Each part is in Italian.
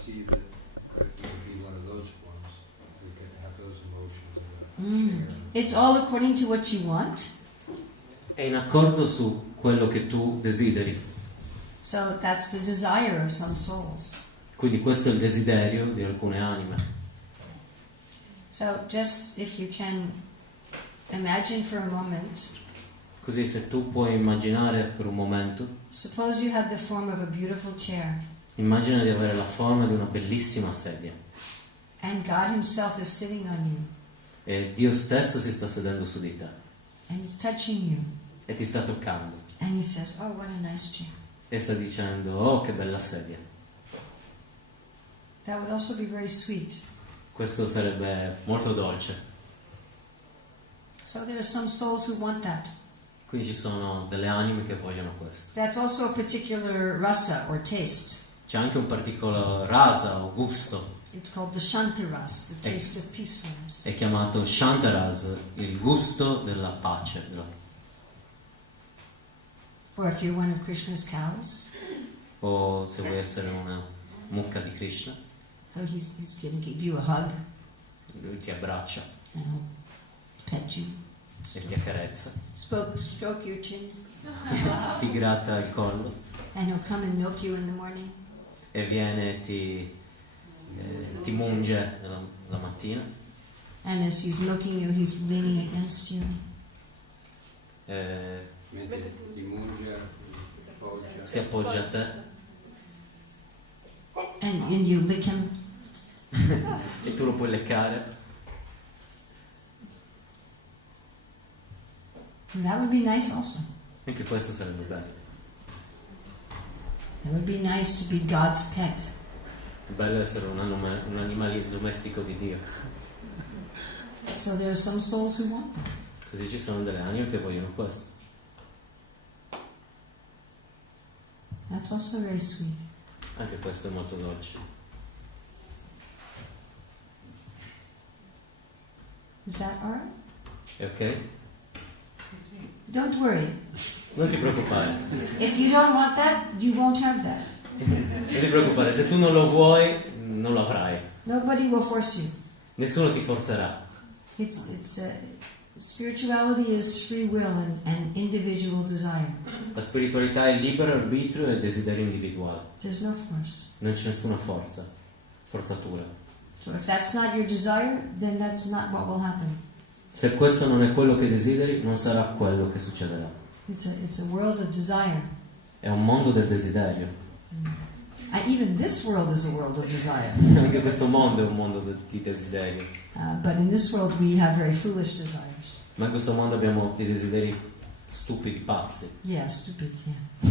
See that it would be one of those forms. We can have those emotions. It's all according to what you want. È in accordo su quello che tu desideri. So that's the desire of some souls. Quindi questo è il desiderio di alcune anime. So just if you can imagine for a moment. Così se tu puoi immaginare per un momento. Suppose you had the form of a beautiful chair. Immagina di avere la forma di una bellissima sedia. And God Himself is sitting on you. E Dio stesso si sta sedendo su di te. And He's touching you. E ti sta toccando. And He says, "Oh, what a nice chair." E sta dicendo, oh che bella sedia. That would also be very sweet. Questo sarebbe molto dolce. So there are some souls who want that. Quindi ci sono delle anime che vogliono questo. That's also a particular rasa or taste. C'è anche un particolare rasa o gusto. It's called the Shantaras, the taste of peacefulness. È chiamato Shantaras, il gusto della pace. Or if you're one of Krishna's cows. O se vuoi essere una mucca di Krishna. So he's going to give you a hug. Lui ti abbraccia. And he'll pet you. E ti accarezza. Stroke your chin. Ti gratta il collo. And he'll come and milk you in the morning. E viene e ti munge la mattina. And as he's milking you, he's leaning against you. Ti munge, si appoggia a te. And you lick him. E tu lo puoi leccare. And that would be nice also. Anche questo sarebbe bello. It would be nice to be God's pet. È bello essere un animale domestico di Dio. So there are some souls who want that. Così ci sono delle anime che vogliono questo. That's also very sweet. Anche questo è molto dolce. Is that all right? È ok? Don't worry. Non ti preoccupare. If you don't want that, you won't have that. Non ti preoccupare, se tu non lo vuoi, non lo avrai. Nobody will force you. Nessuno ti forzerà. Spirituality is free will and individual desire. La spiritualità è libero arbitrio e desiderio individuale. There's no force. Non c'è nessuna forzatura. So if that's not your desire, then that's not what will happen. Se questo non è quello che desideri, non sarà quello che succederà. It's a world of desire. È un mondo del desiderio. Even this world is a world of desire. Anche questo mondo è un mondo di desiderio. But in this world we have very foolish desires. Ma in questo mondo abbiamo dei desideri stupidi, pazzi. Yeah, stupid, yeah.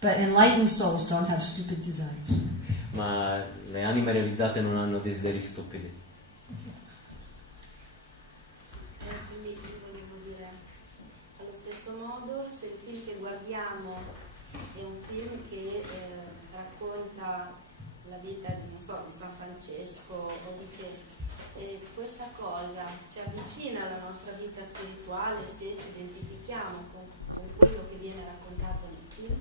But enlightened souls don't have stupid desires. Ma le anime realizzate non hanno desideri stupidi. Quindi volevo dire, allo stesso modo, se il film che guardiamo è un film che racconta la vita di, non so, di San Francesco o di che, questa cosa ci avvicina alla nostra vita spirituale se ci identifichiamo con quello che viene raccontato nel film.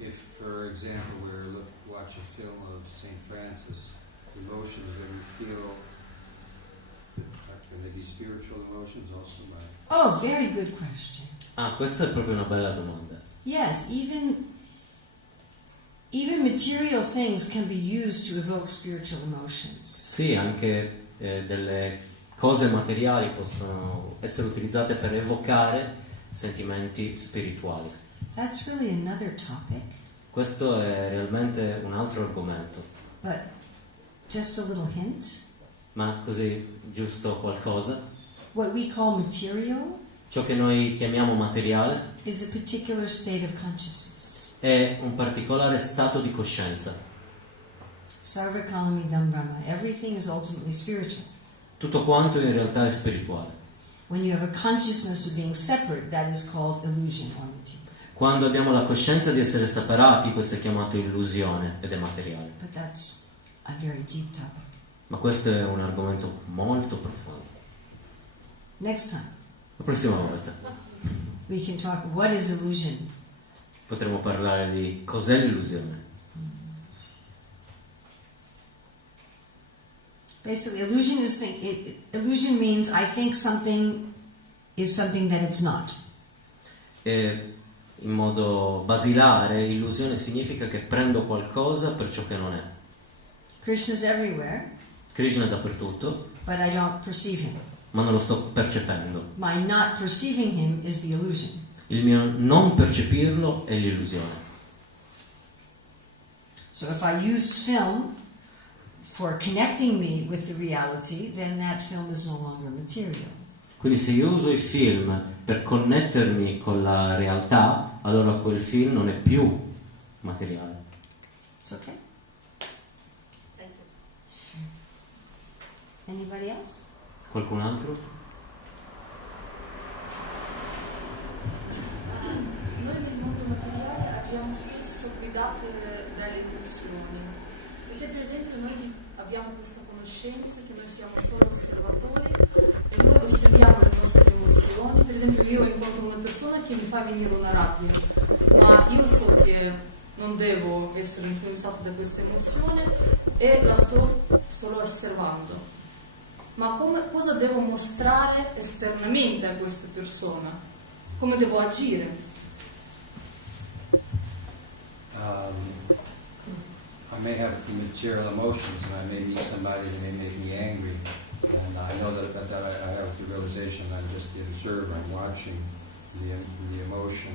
If, for example, we were to watch a film of St. Francis, the emotions that we feel, can they be spiritual emotions also? Oh, very good question. Ah, questa è proprio una bella domanda. Yes, even material things can be used to evoke spiritual emotions. Sì, anche delle cose materiali possono essere utilizzate per evocare sentimenti spirituali. That's really another topic. Questo è realmente un altro argomento. But just a little hint. Ma così, giusto qualcosa? What we call material Ciò che noi chiamiamo materiale is a particular state of consciousness. è un particolare stato di coscienza. Sarva kalamidam brahma. Everything is ultimately spiritual. Tutto quanto in realtà è spirituale. When you have a consciousness of being separate, that is called illusion or material. Quando abbiamo la coscienza di essere separati, questo è chiamato illusione ed è materiale. But that's a very deep topic. Ma questo è un argomento molto profondo. Next time. La prossima volta We can talk what is illusion. Potremmo parlare di cos'è l'illusione. Basically, illusion means I think something is something that it's not. E in modo basilare, illusione significa che prendo qualcosa per ciò che non è. Krishna is everywhere, Krishna è dappertutto, but I don't perceive him. ma non lo sto percependo. My not perceiving him is the illusion. Il mio non percepirlo è l'illusione. So if I use film for connecting me with the reality, then that film is no longer material. Quindi se io uso i film per connettermi con la realtà, allora quel film non è più materiale. It's okay? Anybody else? Qualcun altro? Noi nel mondo materiale agiamo spesso guidati dalle emozioni. E se per esempio noi abbiamo questa conoscenza che noi siamo solo osservatori e noi osserviamo le nostre emozioni, per esempio io incontro una persona che mi fa venire una rabbia, ma io so che non devo essere influenzato da questa emozione e la sto solo osservando. Ma cosa devo mostrare esternamente a questa persona? Come devo agire? I may have material emotions, and I may meet somebody that may make me angry, and I know that I have the realization I'm just the observer. I'm watching the emotion.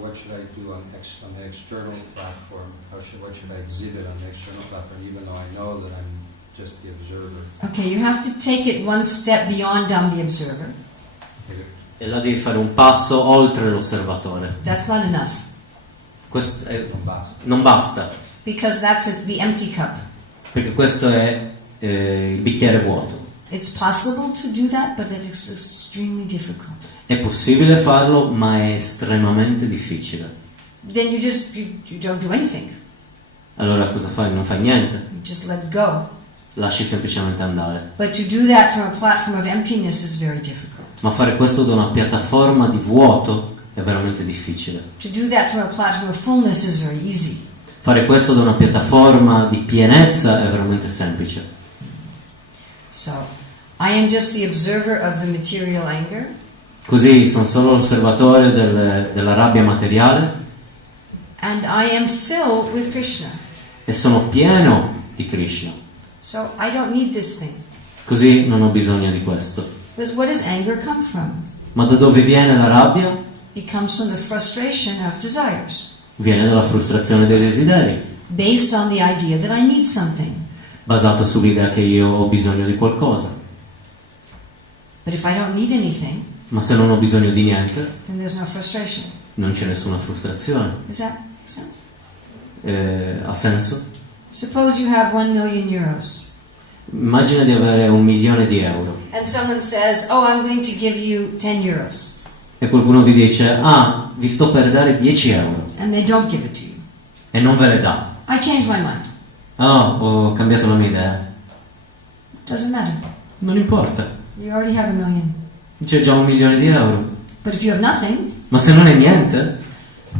What should I do on the external platform? What should I exhibit on the external platform, even though I know that I'm just the observer? Okay, you have to take it one step beyond the observer. E là devi fare un passo oltre l'osservatore. That's not enough. Questo Non basta. non basta, Because that's the empty cup. perché questo è il bicchiere vuoto. It's possible to do that, but it is extremely difficult. È possibile farlo, ma è estremamente difficile. Then you don't do anything. Allora cosa fai? Non fai niente. You just let it go. Lasci semplicemente andare. But to do that from a platform of emptiness is very difficult. Ma fare questo da una piattaforma di vuoto è veramente difficile. To do that from a platform of fullness is very easy. Fare questo da una piattaforma di pienezza è veramente semplice. So, I am just the observer of the material anger, Così sono solo l'osservatore della rabbia materiale and I am filled with Krishna. e sono pieno di Krishna. So I don't need this thing. Così non ho bisogno di questo. Because what does anger come from? Ma da dove viene la rabbia? It comes from the frustration of desires, Viene dalla frustrazione dei desideri, based on the idea that I need something. basato sull'idea che io ho bisogno di qualcosa. But if I don't need anything, Ma se non ho bisogno di niente, then there's no frustration. non c'è nessuna frustrazione. Does that make sense? Ha senso? Suppose you have 1 million euros, Immagina di avere 1 milione di euro and someone says, "Oh, I'm going to give you 10 euros," e qualcuno vi dice: ah, vi sto per dare 10 euro, and they don't give it to you. e non ve le dà. I changed my mind. Ah, ho cambiato la mia idea. Doesn't matter. Non importa, You already have 1 million. c'è già 1 milione di euro. But if you have nothing, Ma se non è niente,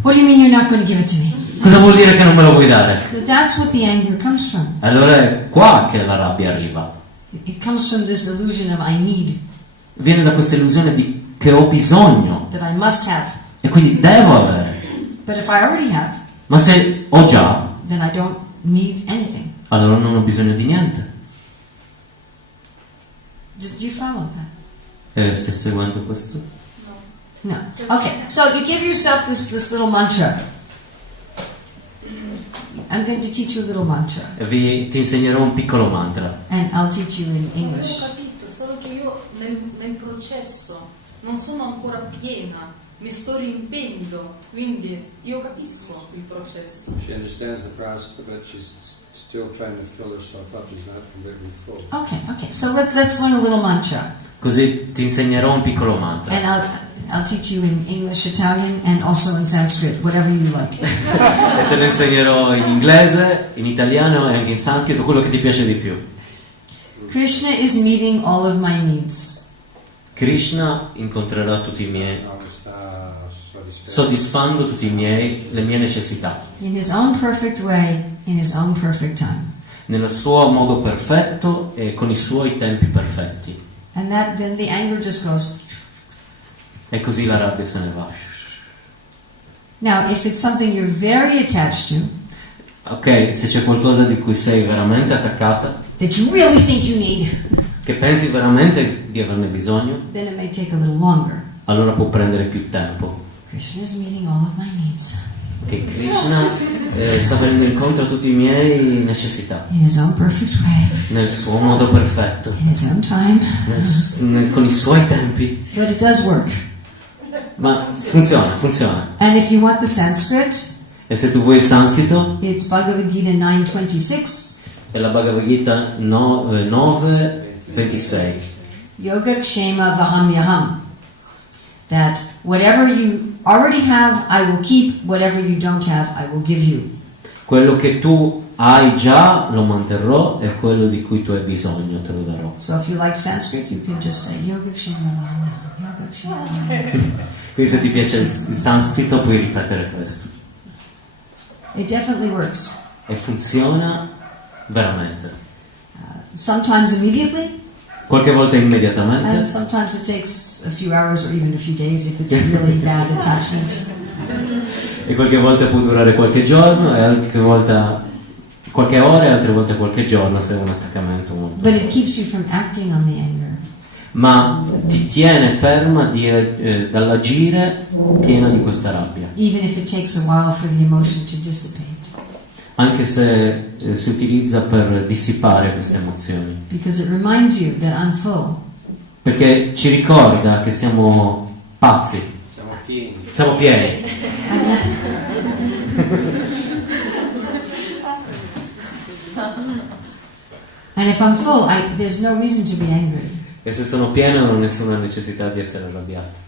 what do you mean you're not going to give it to me? cosa vuol dire che non me lo vuoi dare? That's what the anger comes from. Allora è qua che la rabbia arriva. It comes from this illusion of I need, Viene da questa illusione di che ho bisogno that I must have. e quindi devo avere. But if I already have, Ma se ho già, then I don't need anything. allora non ho bisogno di niente. Do you follow that? Stai seguendo questo? No. Okay, so you give yourself this little mantra. I'm going to teach you a little mantra, Ti insegnerò un piccolo mantra. and I'll teach you in Ho English. capito, solo che io nel processo non sono ancora piena, mi sto riempendo, quindi io capisco il processo. She understands the process, but she's still trying to fill herself up. She's not completely full. Okay, so let's learn a little mantra, Così ti insegnerò un piccolo mantra. and I'll teach you in English, Italian, and also in Sanskrit, whatever you like. E te lo insegnerò in inglese, in italiano e anche in sanscrito, quello che ti piace di più. Krishna is meeting all of my needs. Krishna incontrerà tutti i miei, soddisfando tutte le mie necessità, in His own perfect way, in His own perfect time. nel suo modo perfetto e con i suoi tempi perfetti. And then the anger just goes. E così la rabbia se ne va. Now, if it's something you're very attached to, Ok, se c'è qualcosa di cui sei veramente attaccata, that you really think you need, che pensi veramente di averne bisogno, then it may take a little longer. allora può prendere più tempo. Krishna is meeting all of my needs Che Krishna sta venendo incontro a tutte le mie necessità, in His own perfect way, nel suo modo perfetto, in His own time. con i suoi tempi. But it does work. Ma funziona. And if you want the Sanskrit, E se tu vuoi il sanscrito, it's Bhagavad Gita 9:26. è la Bhagavad Gita 9:26. Yoga Kshema Vahamyaham. That whatever you already have, I will keep. Whatever you don't have, I will give you. Quello che tu hai già lo manterrò e quello di cui tu hai bisogno te lo darò. So if you like Sanskrit, you can just say Yoga Kshema Vahamyaham. Yoga Kshema Vahamyaham. Quindi se ti piace il sanscrito puoi ripetere questo. It definitely works. E funziona veramente. Sometimes immediately, Qualche volta and immediatamente, sometimes it takes a few hours or even a few days if it's really bad attachment. e qualche volta può durare qualche giorno, e altre volte qualche ora, e altre volte qualche giorno se è un attaccamento molto. But it keeps you from acting on the anger. Ma ti tiene ferma dall'agire piena di questa rabbia, Even if it takes a while for the emotion to dissipate. anche se si utilizza per dissipare queste emozioni, Because it reminds you that I'm full. perché ci ricorda che siamo pazzi, siamo pieni. And if I'm full, there's no reason to be angry. E se sono pieno non ho nessuna necessità di essere arrabbiato.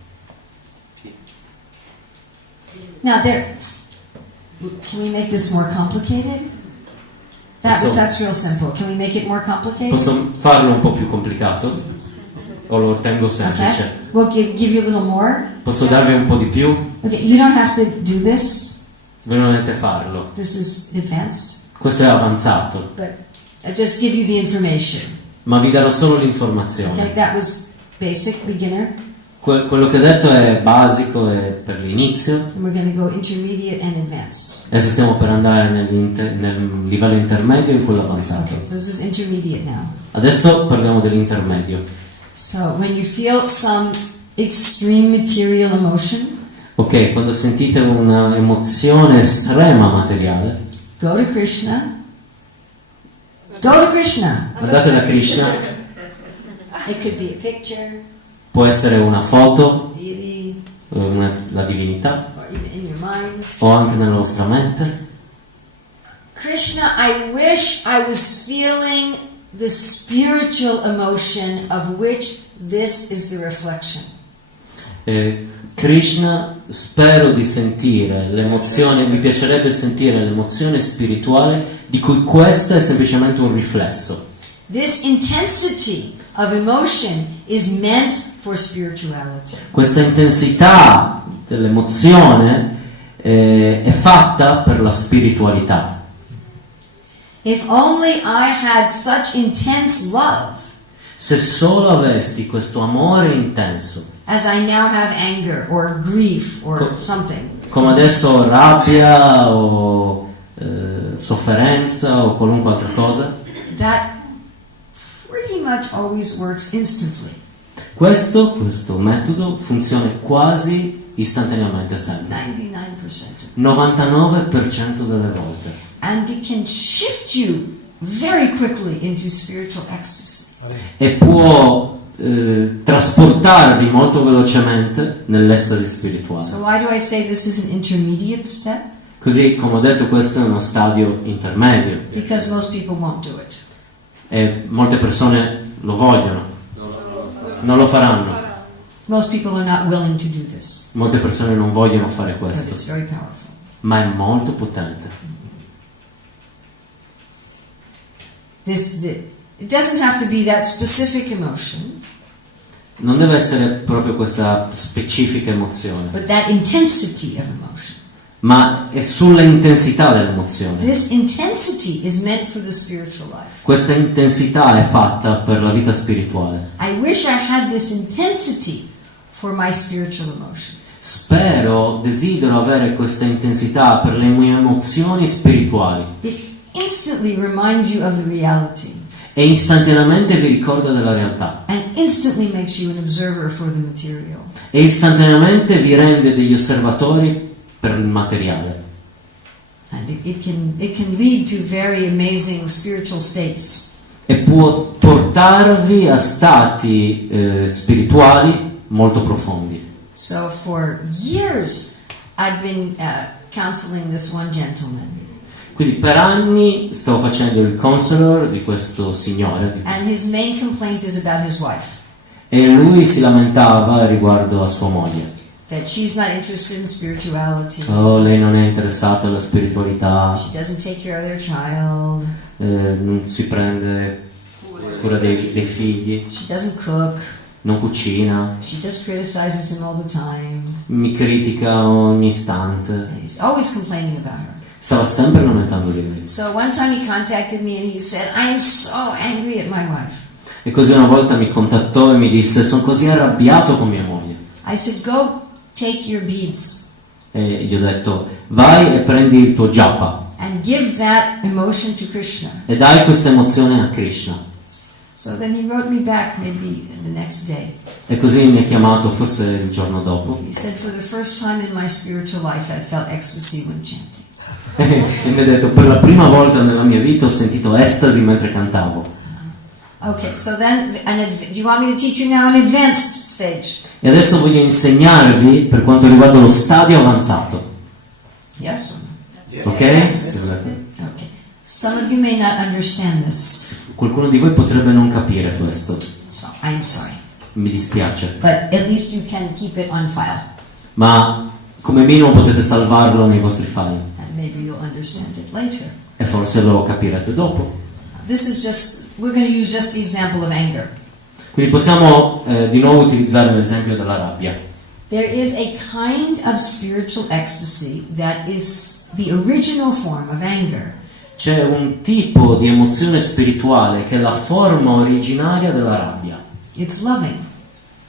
Now, can we make this more complicated? That's real simple. Can we make it more complicated? Posso farlo un po' più complicato? O lo ritengo semplice? Okay. We'll give you a little more. Posso darvi un po' di più? Okay, you don't have to do this. Voi non dovete farlo. This is advanced. Questo è avanzato, But I just give you the information. ma vi darò solo l'informazione. Okay, that was basic, beginner. Quello che ho detto è basico e per l'inizio. And we're going to go intermediate and advanced. Adesso stiamo per andare nel livello intermedio e in quello avanzato. Okay, so this is intermediate now. Adesso parliamo dell'intermedio. So when you feel some extreme material emotion, Ok, quando sentite un'emozione estrema materiale, go to Krishna. Go to Krishna. andate da Krishna. It could be a picture, Può essere una foto, deity, la divinità, or even in your mind. o anche nella vostra mente. Krishna, I wish I was feeling the spiritual emotion of which this is the reflection. Krishna, spero di sentire l'emozione, mi piacerebbe sentire l'emozione spirituale di cui questa è semplicemente un riflesso. This intensity of emotion is meant for spirituality. Questa intensità dell'emozione è fatta per la spiritualità. If only I had such intense love Se solo avessi questo amore intenso, as I now have anger or grief or something. come adesso ho rabbia o sofferenza o qualunque altra cosa, That pretty much always works instantly. questo metodo funziona quasi istantaneamente sempre, 99%. 99% delle volte, And it can shift you very quickly into spiritual ecstasy. e può trasportarvi molto velocemente nell'estasi spirituale. So why do I say this is an intermediate step? Così, come ho detto, questo è uno stadio intermedio Because most people won't do it. e molte persone lo vogliono, non lo faranno. Most people are not willing to do this. Molte persone non vogliono fare But questo, it's very powerful. ma è molto potente. It doesn't have to be that specific emotion. Non deve essere proprio questa specifica emozione, but that intensity of emotion. ma è sulla intensità dell'emozione. This intensity is meant for the spiritual life. Questa intensità è fatta per la vita spirituale. I wish I had this intensity for my spiritual emotion. Desidero avere questa intensità per le mie emozioni spirituali. It instantly reminds you of the reality E istantaneamente vi ricorda della realtà. and instantly makes you an observer for the material. E istantaneamente vi rende degli osservatori per il materiale. And it can lead to very amazing spiritual states. E può portarvi a stati spirituali molto profondi. So for years I've been counseling this one gentleman. Quindi per anni stavo facendo il counselor di questo signore And his main complaint is about his wife. e lui si lamentava riguardo a sua moglie. That she's not interested in spirituality. Oh, lei non è interessata alla spiritualità, She doesn't take care of their child. non si prende cura dei figli, She doesn't cook. non cucina, She just criticizes him all the time. mi critica ogni istante. And he's always complaining about her. Stava sempre lamentando di lei. So one time he contacted me and he said, I am so angry at my wife. E così una volta mi contattò e mi disse: sono così arrabbiato con mia moglie. I said, go take your beads E gli ho detto: vai e prendi il tuo japa and give that emotion to Krishna. e dai questa emozione a Krishna. So then he wrote me back maybe the next day. E così mi ha chiamato forse il giorno dopo He said, for the first time in my spiritual life I felt ecstasy when chanting. e mi ha detto: per la prima volta nella mia vita ho sentito estasi mentre cantavo. Okay, so then, do you want me to teach you now an advanced stage? E adesso voglio insegnarvi per quanto riguarda lo stadio avanzato. Yes? Ok? Okay. Some of you may not understand this, Qualcuno di voi potrebbe non capire questo, so I'm sorry. mi dispiace, But at least you can keep it on file, ma come minimo potete salvarlo nei vostri file and maybe you'll understand it later. e forse lo capirete dopo. This is just, we're going to use just the example of anger. Quindi possiamo di nuovo utilizzare l'esempio della rabbia. There is a kind of spiritual ecstasy that is the original form of anger. C'è un tipo di emozione spirituale che è la forma originaria della rabbia, It's loving,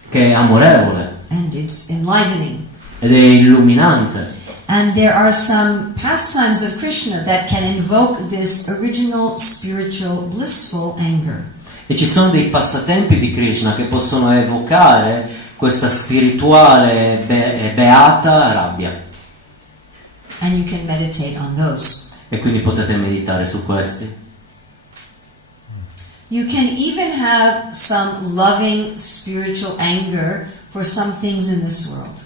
che è amorevole and it's enlivening. ed è illuminante. And there are some pastimes of Krishna that can invoke this original spiritual blissful anger. E ci sono dei passatempi di Krishna che possono evocare questa spirituale e beata rabbia. And you can meditate on those. E quindi potete meditare su questi. You can even have some loving spiritual anger for some things in this world.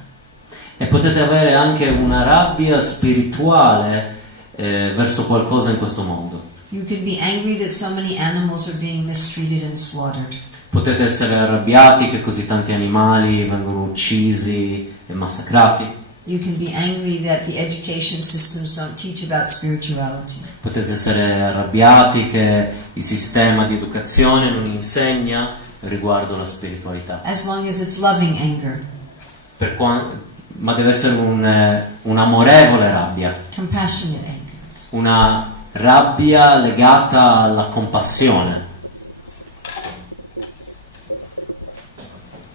E potete avere anche una rabbia spirituale verso qualcosa in questo mondo. You can be angry that so many animals are being mistreated and slaughtered. Potete essere arrabbiati che così tanti animali vengono uccisi e massacrati. You can be angry that the education systems don't teach about spirituality. Potete essere arrabbiati che il sistema di educazione non insegna riguardo la spiritualità. As long as it's loving anger, Ma deve essere un'amorevole rabbia, compassionate anger. una rabbia legata alla compassione.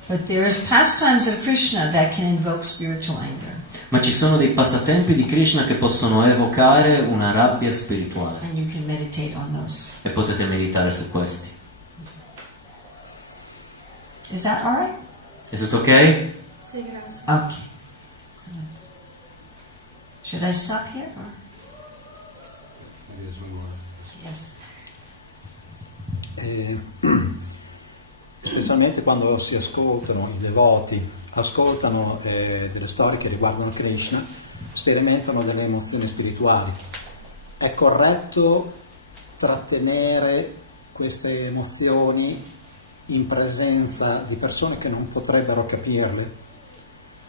But there is pastimes of Krishna that can invoke spiritual anger. Ma ci sono dei passatempi di Krishna che possono evocare una rabbia spirituale. And you can meditate on those. E potete meditare su questi. Is that all right? È tutto ok? Sì, grazie. Okay. Should I stop here? Or? Yes. Specialmente quando si ascoltano i devoti, ascoltano delle storie che riguardano Krishna, sperimentano delle emozioni spirituali. È corretto trattenere queste emozioni in presenza di persone che non potrebbero capirle?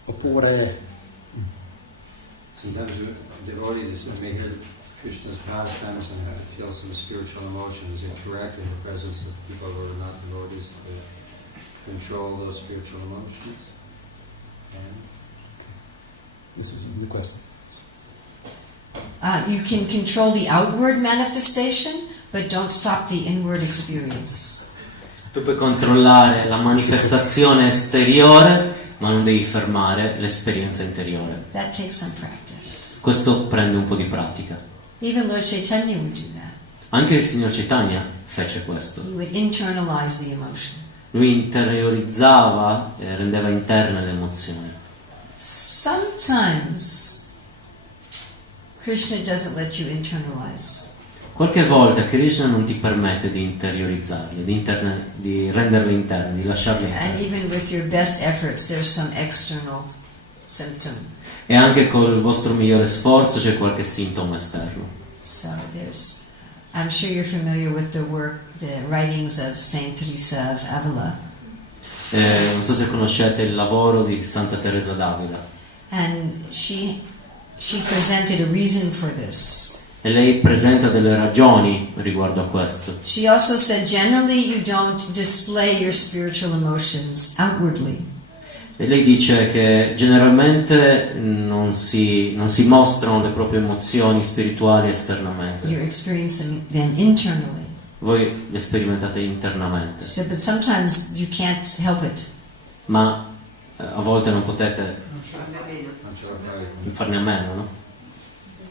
Oppure... Sometimes devotees may hear Krishna's pastimes and feel some spiritual emotions. Is it correct in the presence of people who are not devotees to control those spiritual emotions. And This is the question. You can control the outward manifestation, but don't stop the inward experience. Tu puoi controllare la manifestazione esteriore, ma non devi fermare l'esperienza interiore. That takes some practice. Questo prende un po' di pratica. Even Lord Chaitanya would do that. Anche il signor Chaitanya fece questo. He would internalize the emotion. Lui interiorizzava e rendeva interne le emozioni. Sometimes Krishna doesn't let you internalize. Qualche volta Krishna non ti permette di interiorizzarli, di renderli interni, di lasciarli And interni. even with your best efforts, there's some external symptom. E anche col vostro migliore sforzo c'è qualche sintomo esterno. So I'm sure you're familiar with the writings of Saint Teresa of Avila. Non so se conoscete il lavoro di Santa Teresa d'Avila. And she presented a reason for this. E lei presenta delle ragioni riguardo a questo. She also said generally you don't display your spiritual emotions outwardly. E lei dice che generalmente non si mostrano le proprie emozioni spirituali esternamente. You're experiencing them internally. Voi le sperimentate internamente. She said, but sometimes you can't help it. Ma a volte non potete I'm sure if I farne a meno, no?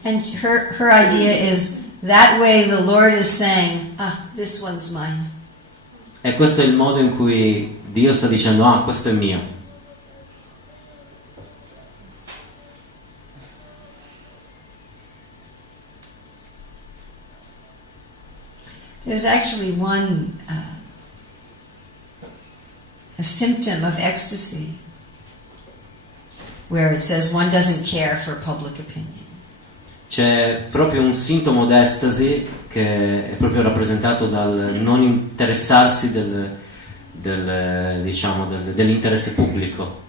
And her idea is that way the Lord is saying, this one's mine. E questo è il modo in cui Dio sta dicendo, questo è mio. There's actually a symptom of ecstasy where it says one doesn't care for public opinion. C'è proprio un sintomo d'estasi che è proprio rappresentato dal non interessarsi dell'interesse pubblico,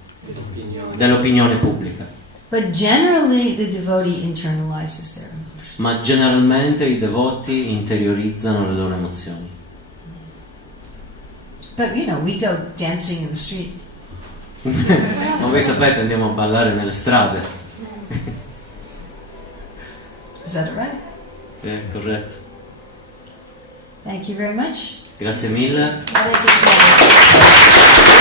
dell'opinione pubblica. But generally the devotee internalizes their emotion. Ma generalmente i devoti interiorizzano le loro emozioni. But we go dancing in the street. Ma voi sapete, andiamo a ballare nelle strade. Is that right? Corretto. Thank you very much. Grazie mille. Hare Krishna.